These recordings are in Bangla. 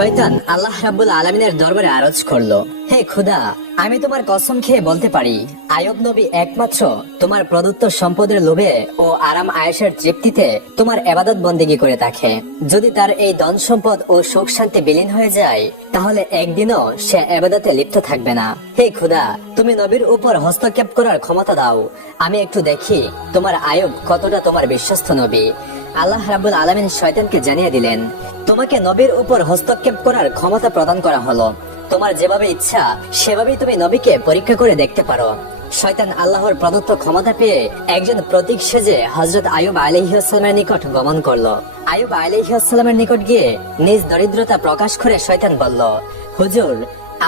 শয়তান আল্লাহ রাব্বুল আলামিনের দরবারে আরজ করলো, হে খুদা, আমি তোমার কসম খেয়ে বলতে পারি, আইয়ুব নবী একমাত্র তোমার প্রদত্ত সম্পদের লোভে ও আরাম আয়েশের তৃপ্তিতে তোমার ইবাদত বন্দেগী করে থাকে। যদি তার এই ধন সম্পদ ও সুখ শান্তি বিলীন হয়ে যায়, তাহলে একদিনও সে ইবাদতে লিপ্ত থাকবে না। হে খুদা, তুমি নবীর উপর হস্তক্ষেপ করার ক্ষমতা দাও, আমি একটু দেখি তোমার আইয়ুব কতটা তোমার বিশ্বস্ত নবী। আল্লাহ রাব্বুল আলামিন শয়তানকে জানিয়ে দিলেন, তোমাকে নবীর উপর হস্তক্ষেপ করার ক্ষমতা প্রদান করা হলো। তোমার যেভাবে ইচ্ছা সেভাবেই তুমি নবীকে পরীক্ষা করে দেখতে পারো। শয়তান আল্লাহর প্রদত্ত ক্ষমতা পেয়ে একজন প্রতীক সেজে হযরত আইয়ুব আলাইহিস সালামের নিকট গমন করলো। আইয়ুব আলাইহিস সালামের নিকট গিয়ে নিজ দরিদ্রতা প্রকাশ করে শয়তান বলল, হুজুর,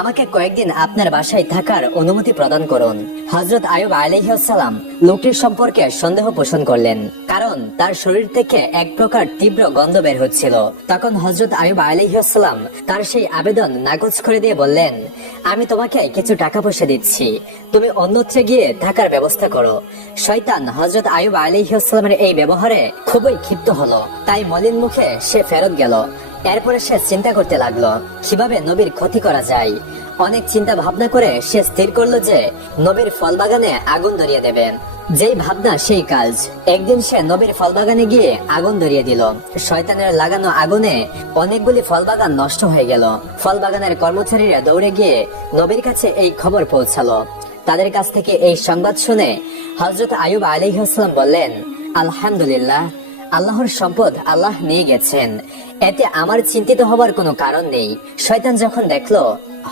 আমাকে কয়েকদিন আপনার বাসায় থাকার অনুমতি প্রদান করুন। হযরত আইয়ুব আলাইহিস সালাম লোকটির সম্পর্কে সন্দেহ পোষণ করলেন, কারণ তার শরীর থেকে এক প্রকার তীব্র গন্ধ বের হচ্ছিল। তখন হযরত আইয়ুব আলাইহিস সালাম তার সেই আবেদন নাকচ করে দিয়ে বললেন, আমি তোমাকে কিছু টাকা পয়সা দিচ্ছি, তুমি অন্যত্র গিয়ে থাকার ব্যবস্থা করো। শয়তান হযরত আইয়ুব আলাইহিস সালামের এই ব্যবহারে খুবই ক্ষিপ্ত হলো, তাই মলিন মুখে সে ফেরত গেল। এরপরে সে চিন্তা করতে লাগলো কিভাবে নবীর ক্ষতি করা যায়। অনেক চিন্তা ভাবনা করে সে স্থির করলো যে নবীর ফল বাগানে আগুন ধরিয়ে দেবে। যেই ভাবনা সেই কাজ। একদিন সে নবীর ফল বাগানে গিয়ে আগুন ধরিয়ে দিল। শয়তানের লাগানো আগুনে অনেকগুলি ফল বাগান নষ্ট হয়ে গেল। ফল বাগানের কর্মচারীরা দৌড়ে গিয়ে নবীর কাছে এই খবর পৌঁছালো। তাদের কাছ থেকে এই সংবাদ শুনে হযরত আইয়ুব আলাইহিস সালাম বললেন, আলহামদুলিল্লাহ, আল্লাহর সম্পদ আল্লাহ নিয়ে গেছেন, এতে আমার চিন্তিত হবার কোনো কারণ নেই। শয়তান যখন দেখলো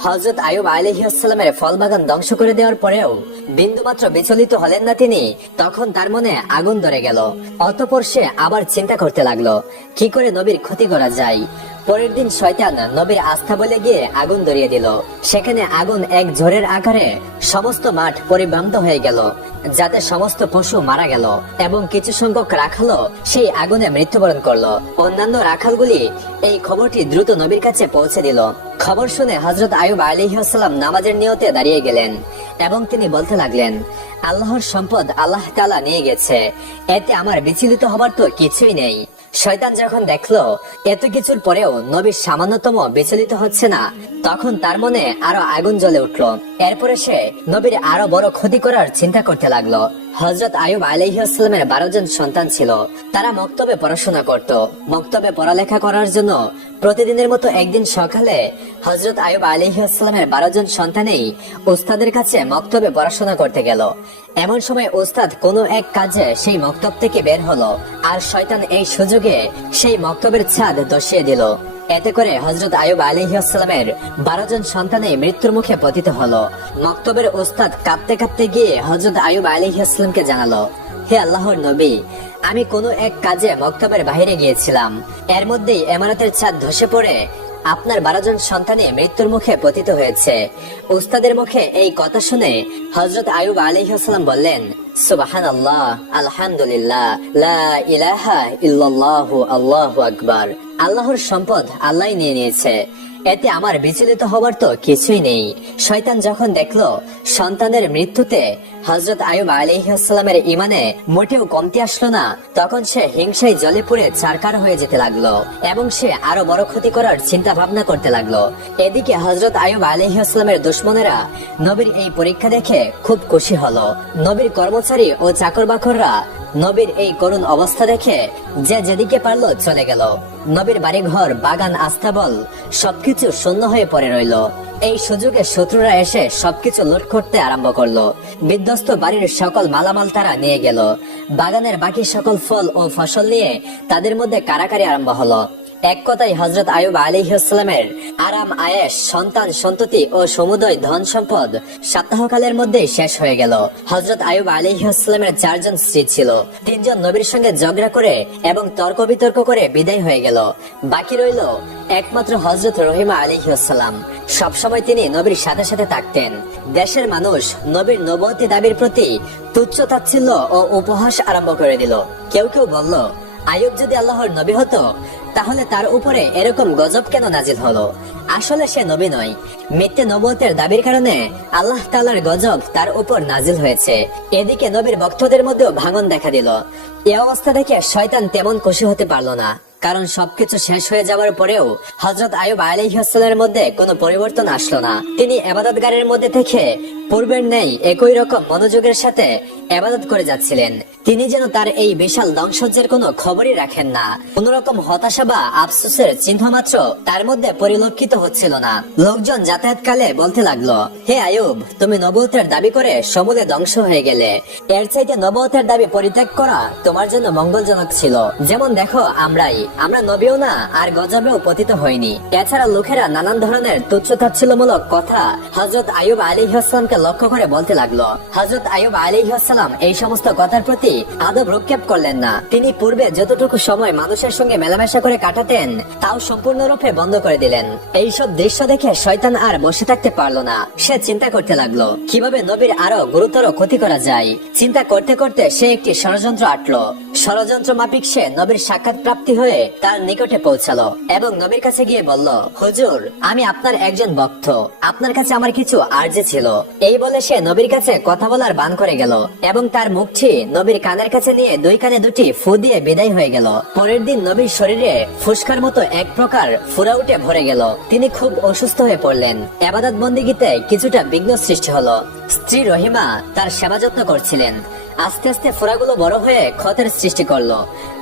হযরত আইয়ুব আলাইহিস সালামের ফল বাগান ধ্বংস করে দেওয়ার পরেও বিন্দুমাত্র বিচলিত হলেন না তিনি, তখন তার মনে আগুন ধরে গেল। অতঃপর সে আবার চিন্তা করতে লাগলো কি করে নবীর ক্ষতি করা যায়। পরের দিন শয়তান নবীর আস্থা বলে গিয়ে আগুন ধরিয়ে দিল। সেখানে আগুন এক ঝড়ের আকারে সমস্ত মাঠ পরিভ্রান্ত হয়ে গেল, যাতে সমস্ত পশু মারা গেল এবং কিছু সংখ্যক রাখালও সেই আগুনে মৃত্যুবরণ করলো। অন্যান্য রাখালগুলি এই খবরটি দ্রুত নবীর কাছে পৌঁছে দিল। খবর শুনে হযরত আইয়ুব আলাইহিস সালাম নামাজের নিয়তে দাঁড়িয়ে গেলেন এবং তিনি বলতে লাগলেন, আল্লাহর সম্পদ আল্লাহ তাআলা নিয়ে গেছে, এতে আমার বিচলিত হবার তো কিছুই নেই। শয়তান যখন দেখলো এত কিছুর পরেও নবী সামান্যতম বিচলিত হচ্ছে না, তখন তার মনে আরো আগুন জ্বলে উঠলো। এরপরে সে নবীর আরো বড় ক্ষতি করার চিন্তা করতে লাগলো। হযরত আইয়ুব আলাইহিস সালামের 12 জন সন্তান ছিল। তারা মক্তবে পড়াশোনা করত। মক্তবে পড়ালেখা করার জন্য প্রতিদিনের মতো একদিন সকালে হযরত আইয়ুব আলাইহিস সালামের 12 জন সন্তানেই উস্তাদের কাছে মক্তবে পড়াশোনা করতে গেল। এমন সময় উস্তাদ কোনো এক কাজে সেই মক্তব থেকে বের হলো, আর শয়তান এই সুযোগে সেই মক্তবের ছাদ ধসিয়ে দিল। এতে করে হযরত আইয়ুব আলাইহিস সালামের 12 জন সন্তানই মৃত্যুর মুখে পতিত হলো। মক্তবের উস্তাদ কাঁদতে কাঁদতে গিয়ে হযরত আইয়ুব আলাইহিস সালামকে জানালো, হে আল্লাহর নবী, আমি কোনো এক কাজে মক্তবের বাইরে গিয়েছিলাম, এর মধ্যেই ইমারতের ছাদ ধসে পড়ে আপনার 12 জন সন্তানই মৃত্যুর মুখে পতিত হয়েছে। উস্তাদের মুখে এই কথা শুনে হযরত আইয়ুব আলাইহিস সালাম বললেন, সুবহানাল্লাহ, আলহামদুলিল্লাহ, লা ইলাহা ইল্লাল্লাহু, আল্লাহু আকবার। আল্লাহর সম্পদ আল্লাহই নিয়ে নিয়েছে, এতে আমার বিচলিত হবার তো কিছুই নেই। শয়তান যখন দেখলো সন্তানের মৃত্যুতে হযরত আইয়ুব আলাইহিস সালামের ঈমানে মোটেও কমতি আসলো না, তখন সে হিংসায় জ্বলে পুড়ে ছারখার হয়ে যেতে লাগলো এবং সে আরো বড় ক্ষতি করার চিন্তা ভাবনা করতে লাগলো। এদিকে হযরত আইয়ুব আলাইহিস সালামের দুশমনেরা নবীর এই পরীক্ষা দেখে খুব খুশি হলো। নবীর কর্মচারী ও চাকর বাকররা নবীর এই করুণ অবস্থা দেখে যে যেদিকে পারলো চলে গেল। নবীর বাড়িঘর, বাগান, আস্তাবল সবকিছু শূন্য হয়ে পড়ে রইল। এই সুযোগে শত্রুরা এসে সবকিছু লুট করতে আরম্ভ করলো। বিধ্বস্ত বাড়ির সকল মালামাল তারা নিয়ে গেল। বাগানের বাকি সকল ফল ও ফসল নিয়ে তাদের মধ্যে কারাকারি আরম্ভ হলো। এক কথায় হযরত আইয়ুব আলাইহিস সালামের আরাম আয়েশ, সন্তান সন্ততি ও সমুদয় ধন সম্পদ সপ্তাহকালের মধ্যে শেষ হয়ে গেল। হযরত আইয়ুব আলাইহিস সালামের 4 জন স্ত্রী ছিল। 3 জন নবীর সঙ্গে ঝগড়া করে এবং তর্ক বিতর্ক করে বিদায় হয়ে গেল। বাকি রইল একমাত্র হযরত রহিমা আলাইহিস সালাম। সবসময় তিনি নবীর সাথে সাথে থাকতেন। দেশের মানুষ নবীর নবুয়তি দাবির প্রতি তুচ্ছ তাচ্ছিল্য ও উপহাস আরম্ভ করে দিল। কেউ কেউ বলল, আইয়ুব যদি আল্লাহর নবী হতো তাহলে তার উপরে এরকম গজব কেন নাজিল হলো? আসলে সে নবী নয়, মিথ্যে নবুয়তের দাবির কারণে আল্লাহ তাআলার গজব তার উপর নাজিল হয়েছে। এদিকে নবীর ভক্তদের মধ্যেও ভাঙন দেখা দিল। এই অবস্থা দেখে শয়তান তেমন খুশি হতে পারল না। কারণ সবকিছু শেষ হয়ে যাওয়ার পরেও হযরত আইয়ুব আলাইহিসসালামের মধ্যে কোনো পরিবর্তন আসলো না। তিনি ইবাদতগারের মধ্যে থেকে পূর্বের ন্যায় একই রকম মনোযোগের সাথে ইবাদত করে যাচ্ছিলেন। তিনি যেন তার এই বিশাল ধ্বংসয্যের কোনো খবরই রাখেন না। কোন রকম হতাশা বা আফসোসের চিহ্ন মাত্র তার মধ্যে পরিলক্ষিত হচ্ছিল না। লোকজন যাতায়াতকালে বলতে লাগলো, হে আইয়ুব, তুমি নবুয়তের দাবি করে সমূলে ধ্বংস হয়ে গেলে। এর চাইতে নবুয়তের দাবি পরিত্যাগ করা তোমার জন্য মঙ্গলজনক ছিল। যেমন দেখো, আমরা নবীও না আর গজবেও পতিত হইনি। এছাড়া লোকেরা নানান ধরনের তুচ্ছতাচ্ছিল্যমূলক কথা হযরত আইয়ুব আলাইহিসসালামকে লক্ষ্য করে বলতে লাগলো। হযরত আইয়ুব আলাইহিসসালাম এই সমস্ত কথার প্রতি আদব ভ্রুক্ষেপ করলেন না। তিনি পূর্বে যতটুকু সময় মানুষের সঙ্গে মেলামেশা করে কাটাতেন তাও সম্পূর্ণরূপে বন্ধ করে দিলেন। এইসব দৃশ্য দেখে শয়তান আর বসে থাকতে পারলো না। সে চিন্তা করতে লাগলো কিভাবে নবীর আরো গুরুতর ক্ষতি করা যায়। চিন্তা করতে করতে সে একটি ষড়যন্ত্র আটলো। ষড়যন্ত্র মাফিক সে নবীর সাক্ষাৎ প্রাপ্তি হয়ে তার নিকটে পৌঁছালো এবং নবীর কাছে গিয়ে বলল, হুজুর, আমি আপনার একজন ভক্ত, আপনার কাছে আমার কিছু আরজি ছিল। এই বলে সে নবীর কাছে কথা বলার বান করে গেল এবং তার মুখটি নবীর কানের কাছে নিয়ে দুই কানে দুটি ফু দিয়ে বিদায় হয়ে গেল। পরের দিন নবীর শরীরে ফুসকার মতো এক প্রকার ফুরা উঠে ভরে গেল। তিনি খুব অসুস্থ হয়ে পড়লেন। ইবাদত বন্দিগিতে কিছুটা বিঘ্ন সৃষ্টি হলো। স্ত্রী রহিমা তার সেবা যত্ন করছিলেন। আস্তে আস্তে ফোড়াগুলো বড় হয়ে ক্ষতের সৃষ্টি করলো।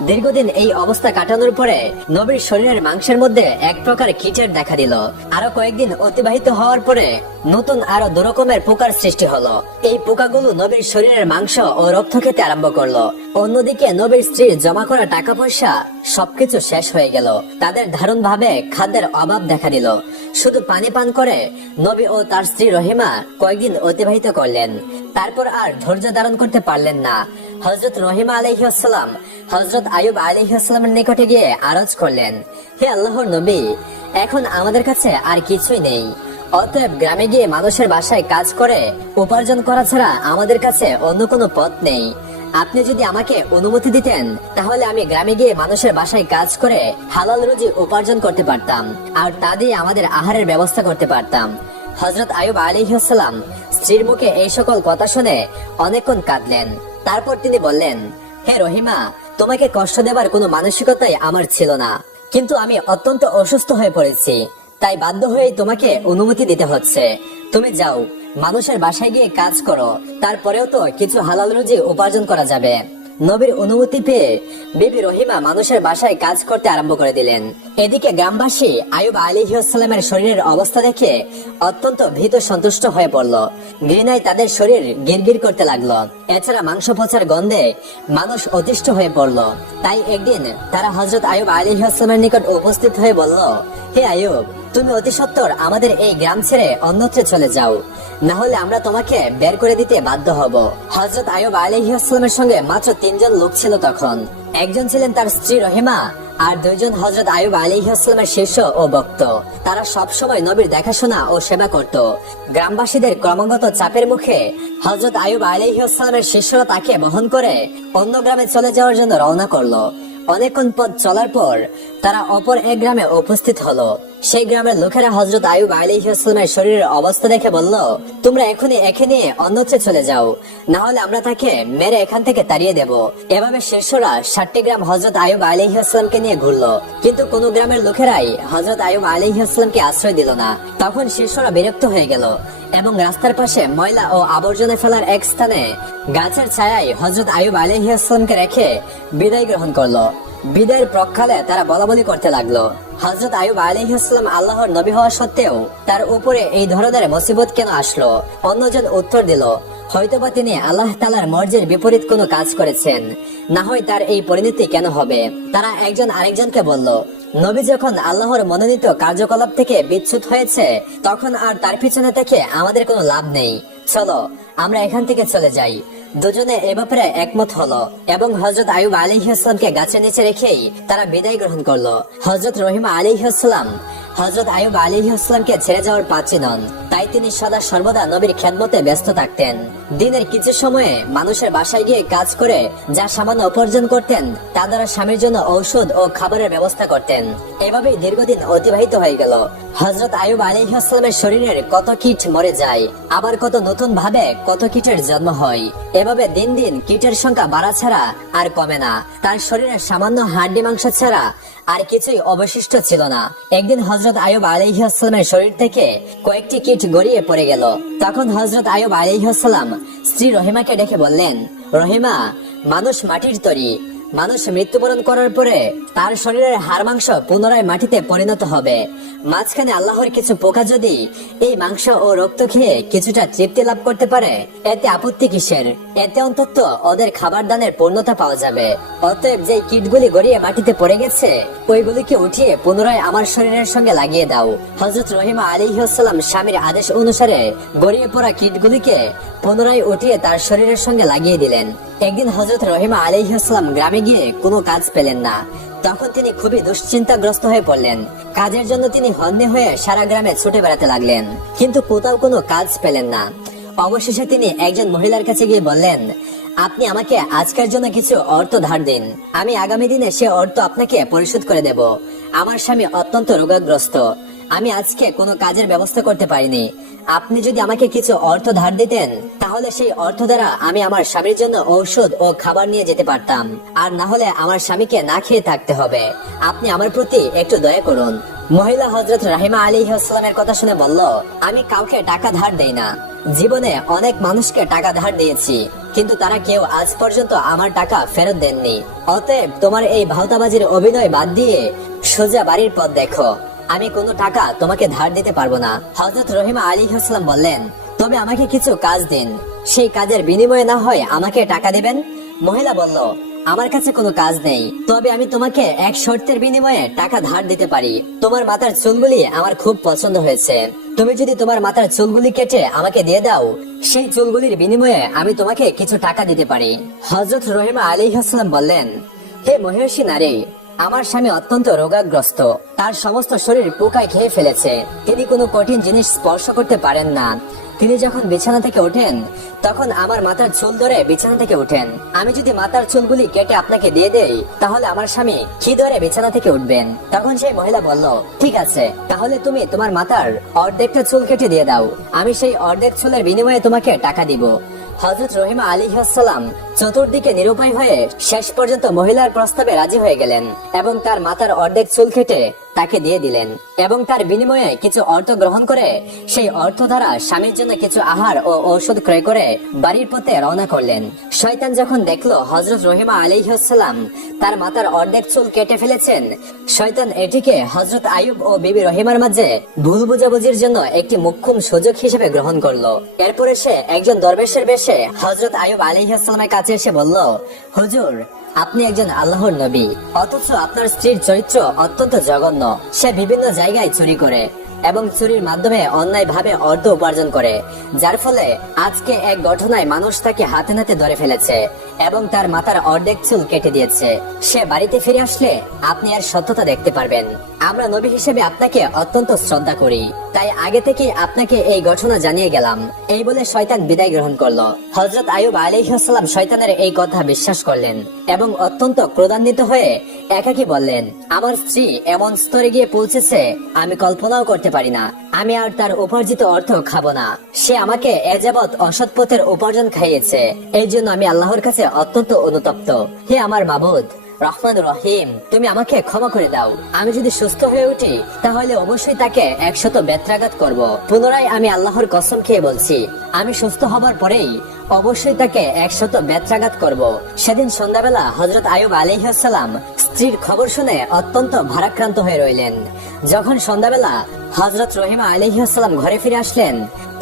দীর্ঘদিন এই অবস্থা কাটানোর পরে নবীর শরীরের মাংসের মধ্যে এক প্রকার কীটের দেখা দিল। আরো কয়েকদিন অতিবাহিত হওয়ার পরে নতুন আরো দুরকমের পোকার সৃষ্টি হলো। এই পোকাগুলো নবীর শরীরের মাংস ও রক্ত খেতে আরম্ভ করলো। অন্যদিকে নবীর স্ত্রীর জমা করা টাকা পয়সা সবকিছু শেষ হয়ে গেল। তাদের দারুণ ভাবে খাদ্যের অভাব দেখা দিল। শুধু পানি পান করে নবী ও তার স্ত্রী রহিমা কয়েকদিন অতিবাহিত করলেন। তারপর আর ধৈর্য ধারণ করতে পারলেন না। হযরত রহিমা আলাইহিসসালাম হযরত আইয়ুব আলাইহিসসালামের নিকটে গিয়ে আরজ করলেন, হে আল্লাহর নবী, এখন আমাদের কাছে আর কিছুই নেই। অতএব গ্রামে গিয়ে মানুষের বাসায় কাজ করে উপার্জন করা ছাড়া আমাদের কাছে অন্য কোনো পথ নেই। আপনি যদি আমাকে অনুমতি দিতেন তাহলে আমি গ্রামে গিয়ে মানুষের বাসায় কাজ করে হালাল রুজি উপার্জন করতে পারতাম আর তা দিয়ে আমাদের আহারের ব্যবস্থা করতে পারতাম। হযরত আইয়ুব আলাইহিসসালাম স্ত্রীর মুখে এই সকল কথা শুনে অনেকক্ষণ কাঁদলেন। তারপর তিনি বললেন, হে রহিমা, তোমাকে কষ্ট দেবার কোনো মানসিকতাই আমার ছিল না, কিন্তু আমি অত্যন্ত অসুস্থ হয়ে পড়েছি, তাই বাধ্য হয়েই তোমাকে অনুমতি দিতে হচ্ছে। তুমি যাও, মানুষের বাসায় গিয়ে কাজ করো, তারপরেও তো কিছু হালাল রুজি উপার্জন করা যাবে। নবীর অনুমতি পেয়ে বিবি রহিমা মানুষের বাসায় কাজ করতে আরম্ভ করে দিলেন। এদিকে গ্রামবাসী আইয়ুব আলাইহিসসালামের শরীরের অবস্থা দেখে অত্যন্ত ভীত সন্তুষ্ট হয়ে পড়ল। ঘৃণায় তাদের শরীর গিরগির করতে লাগলো। এছাড়া মাংস পচার গন্ধে মানুষ অতিষ্ঠ হয়ে পড়ল। তাই একদিন তারা হযরত আইয়ুব আলাইহিসসালামের নিকট উপস্থিত হয়ে বলল, হে আইয়ুব, তুমি অতি সত্বর আমাদের এই গ্রাম ছেড়ে অন্যত্র চলে যাও, না হলে আমরা তোমাকে বের করে দিতে বাধ্য হব। হযরত আইয়ুব আলাইহিসসালামের সঙ্গে মাত্র 3 জন লোক ছিল তখন। একজন ছিলেন তার স্ত্রী রহিমা আর 2 জন হযরত আইয়ুব আলাইহিসসালামের শিষ্য ও ভক্ত। তারা সব সময় নবীর দেখাশোনা ও সেবা করত। গ্রামবাসীদের ক্রমাগত চাপের মুখে হযরত আইয়ুব আলাইহিসসালামের শিষ্যরা তাকে বহন করে অন্য গ্রামে চলে যাওয়ার জন্য রওনা করলো। অনেকক্ষণ পথ চলার পর তারা অপর এক গ্রামে উপস্থিত হলো। সেই গ্রামের লোকেরা হযরত আইয়ুব আলাইহিসসালামের শরীরের অবস্থা দেখে বলল, তোমরা এখনই একে নিয়ে অন্যত্র চলে যাও, না হলে আমরা তাকে মেরে এখান থেকে তাড়িয়ে দেব। এভাবে শিষ্যরা 60টি গ্রাম হযরত আইয়ুব আলাইহিসসালামকে নিয়ে ঘুরলো, কিন্তু কোন গ্রামের লোকেরাই হযরত আইয়ুব আলাইহিসসালামকে আশ্রয় দিল না। তখন শিষ্যরা বিরক্ত হয়ে গেল এবং রাস্তার পাশে ময়লা ও আবর্জনা ফেলার এক স্থানে গাছের ছায়ায় হযরত আইয়ুব আলাইহিসসালামকে রেখে বিদায় গ্রহণ করলো। বিদায়ের প্রক্ষালে তারা বলাবলি করতে লাগলো, হযরত আইয়ুব আলাইহিসসালাম আল্লাহর নবী হওয়া সত্ত্বেও তার উপরে এই ধরনের মুসিবত কেন আসলো? অন্যজন উত্তর দিল, হয়তোবা তিনি আল্লাহ তাআলার মর্জির বিপরীত কোনো কাজ করেছেন, না হয় তার এই পরিণতি কেন হবে? তারা একজন আরেকজনকে বলল, নবী যখন আল্লাহর মনোনীত কার্যকলাপ থেকে বিচ্যুত হয়েছে তখন আর তার পিছনে থেকে আমাদের কোনো লাভ নেই। চলো আমরা এখান থেকে চলে যাই। দুজনে এ ব্যাপারে একমত হলো এবং হযরত আইয়ুব আলাইহিসসালামকে গাছের নিচে রেখেই তারা বিদায় গ্রহণ করলো। হযরত রহিমা আলাইহিসসালাম হযরত আইয়ুব আলাইহিসসালামকে ছেড়ে যাওয়ার পাত্রী নন, তাই তিনি সদা সর্বদা নবীর খেদমতে ব্যস্ত থাকতেন। দিনের কিছু সময়ে মানুষের বাসায় গিয়ে কাজ করে যা সামান্য উপার্জন করতেন তা দ্বারা স্বামীর জন্য ঔষধ ও খাবারের ব্যবস্থা করতেন। এভাবেই দীর্ঘদিন অতিবাহিত হয়ে গেল। হযরত আইয়ুব আলাইহিসসালামের শরীরের কত কীট মরে যায়, আবার কত নতুন ভাবে কত কীটের জন্ম হয়। এভাবে দিন দিন কীটের সংখ্যা বাড়া ছাড়া আর কমে না। তার শরীরে সামান্য হাড্ডি মাংস ছাড়া আর কিছুই অবশিষ্ট ছিল না। একদিন হযরত আইয়ুব আলাইহিস সালামের শরীর থেকে কয়েকটি কীট গড়িয়ে পড়ে গেল। তখন হযরত আইয়ুব আলাইহিস সালাম স্ত্রী রহিমাকে ডেকে বললেন, রহিমা, মানুষ মাটির তৈরি। মানুষ মৃত্যুবরণ করার পরে তার শরীরের হাড় মাংস পুনরায় মাটিতে পরিণত হবে। মাঝখানে আল্লাহর কিছু পোকা যদি এই মাংস ও রক্ত খেয়ে কিছুটা তৃপ্তি লাভ করতে পারে, এতে আপত্তি কিসের? এতে অন্তত ওদের খাবার দানের পূর্ণতা পাওয়া যাবে। অতএব যে কীটগুলি গড়িয়ে মাটিতে পড়ে গেছে, ওইগুলিকে উঠিয়ে পুনরায় আমার শরীরের সঙ্গে লাগিয়ে দাও। হযরত রহিমা আলাইহিস সালাম স্বামীর আদেশ অনুসারে গড়িয়ে পড়া কীটগুলিকে পুনরায় উঠিয়ে তার শরীরের সঙ্গে লাগিয়ে দিলেন। একদিন হযরত রহিমা আলাইহিস সালাম গ্রামে গিয়ে কোনো কাজ পেলেন না। তখন তিনি খুবই দুশ্চিন্তাগ্রস্ত হয়ে পড়লেন। কাজের জন্য তিনি হন্যে হয়ে সারা গ্রামে ছুটে বেড়াতে লাগলেন, কিন্তু কোথাও কোনো কাজ পেলেন না। অবশেষে তিনি একজন মহিলার কাছে গিয়ে বললেন, আপনি আমাকে আজকের জন্য কিছু অর্থ ধার দিন, আমি আগামী দিনে সে অর্থ আপনাকে পরিশোধ করে দেব। আমার স্বামী অত্যন্ত রোগাগ্রস্ত, আমি আজকে কোনো কাজের ব্যবস্থা করতে পারিনি। আপনি যদি আমাকে কিছু অর্থ ধার দিতেন, তাহলে সেই অর্থ দ্বারা আমি আমার স্বামীর জন্য ঔষধ ও খাবার নিয়ে যেতে পারতাম, আর না হলে আমার স্বামীকে না খেয়ে থাকতে হবে। আপনি আমার প্রতি একটু দয়া করুন। মহিলা হযরত রহিমা আলাইহিস সালামের কথা শুনে বলল, আমি কাউকে টাকা ধার দেই না। জীবনে অনেক মানুষকে টাকা ধার দিয়েছি, কিন্তু তারা কেউ আজ পর্যন্ত আমার টাকা ফেরত দেননি। অতএব তোমার এই ভাওতাবাজির অভিনয় বাদ দিয়ে সোজা বাড়ির পথ দেখো। আমি কোনো টাকা তোমাকে ধার দিতে পারবো না। হযরত রহিমা আলাইহিস সালাম বললেন, তবে আমাকে কিছু কাজ দিন, সেই কাজের বিনিময়ে না হয় আমাকে টাকা দিবেন। মহিলা বলল, আমার কাছে কোনো কাজ নেই, তবে আমি তোমাকে এক শর্তের বিনিময়ে টাকা ধার দিতে পারি। তোমার মাথার চুলগুলি আমার খুব পছন্দ হয়েছে, তুমি যদি তোমার মাথার চুলগুলি কেটে আমাকে দিয়ে দাও, সেই চুলগুলির বিনিময়ে আমি তোমাকে কিছু টাকা দিতে পারি। হযরত রহিমা আলাইহিস সালাম বললেন, হে মহিষী নারী, আমার স্বামী অত্যন্ত রোগাগ্রস্ত, তার সমস্ত শরীর পোকায় খেয়ে ফেলেছে। তিনি কোনো কঠিন জিনিস স্পর্শ করতে পারেন না। তিনি যখন বিছানা থেকে ওঠেন, তখন আমার মাথার চুল ধরে বিছানা থেকে ওঠেন। আমি যদি মাথার চুলগুলি কেটে আপনাকে দিয়ে দেই, তাহলে আমার স্বামী কি ধরে বিছানা থেকে উঠবেন? তখন সেই মহিলা বলল, ঠিক আছে, তাহলে তুমি তোমার মাথার অর্ধেকটা চুল কেটে দিয়ে দাও, আমি সেই অর্ধেক চুলের বিনিময়ে তোমাকে টাকা দিব। হযরত রহিমা আলাইহিস সালাম চতুর্দিকে নিরুপায় হয়ে শেষ পর্যন্ত মহিলার প্রস্তাবে রাজি হয়ে গেলেন এবং তার মাথার অর্ধেক চুল কেটে তাকে দিয়ে দিলেন এবং তার বিনিময়ে কিছু অর্থ গ্রহণ করে সেই অর্থ দ্বারা স্বামীর জন্য কিছু আহার ও ঔষধ ক্রয় করে বাড়ির পথে রওনা করলেন। শয়তান যখন দেখলো হযরত রহিমা আলাইহিস সালাম তার মাথার অর্ধেক চুল কেটে ফেলেছেন, শয়তান এটিকে হযরত আইয়ুব ও বিবি রহিমার মাঝে ভুল বোঝাবুঝির জন্য একটি মোক্ষম সুযোগ হিসেবে গ্রহণ করলো। এরপরে সে একজন দরবেশের বেশে হযরত আইয়ুব আলাইহিস সালামের কাছে এসে বলল, হুজুর, আপনি একজন আল্লাহর নবী, অথচ আপনার স্ত্রীর চরিত্র অত্যন্ত জঘন্য। সে বিভিন্ন জায়গায় চুরি করে এবং চুরির মাধ্যমে অন্যায় ভাবে অর্থ উপার্জন করে, যার ফলে আজকে এক ঘটনায় মানুষ তাকে হাতে নাতে ধরে ফেলেছে এবং তার মাথার অর্ধেক চুল কেটে দিয়েছে। সে বাড়িতে ফিরে আসলে আপনি এর সত্যতা দেখতে পারবেন। আমরা নবী হিসেবে আপনাকে অত্যন্ত শ্রদ্ধা করি, তাই আগে থেকে আপনাকে এই ঘটনা জানিয়ে গেলাম। এই বলে শয়তান বিদায় গ্রহণ করলো। হযরত আইয়ুব আলাইহিস সালাম শয়তানের এই কথা বিশ্বাস করলেন এবং অত্যন্ত ক্রোধান্বিত হয়ে একাকী বললেন, আমার স্ত্রী এমন স্তরে গিয়ে পৌঁছেছে আমি কল্পনাও করতে পারি না। আমি আর তার উপার্জিত অর্থ খাবো না। সে আমাকে এ যাবৎ অসৎ পথের উপার্জন খাইয়েছে, এই জন্য আমি আল্লাহর কাছে অত্যন্ত অনুতপ্ত। হে আমার মাবুদ রহমান রহিম, তুমি আমাকে ক্ষমা করে দাও। আমি যদি সুস্থ হয়ে উঠি, তাহলে অবশ্যই তাকে 100 বেত্রাঘাত করব। পুনরায় আমি আল্লাহর কসম খেয়ে বলছি, আমি সুস্থ হবার পরেই অবশ্যই তাকে 100 বেত্রাঘাত করব। সেদিন সন্ধ্যাবেলা হযরত আইয়ুব আলাইহিস সালাম স্ত্রীর খবর শুনে অত্যন্ত ভারাক্রান্ত হয়ে রইলেন। যখন সন্ধ্যাবেলা হযরত রহিমা আলাইহিস সালাম ঘরে ফিরে আসলেন,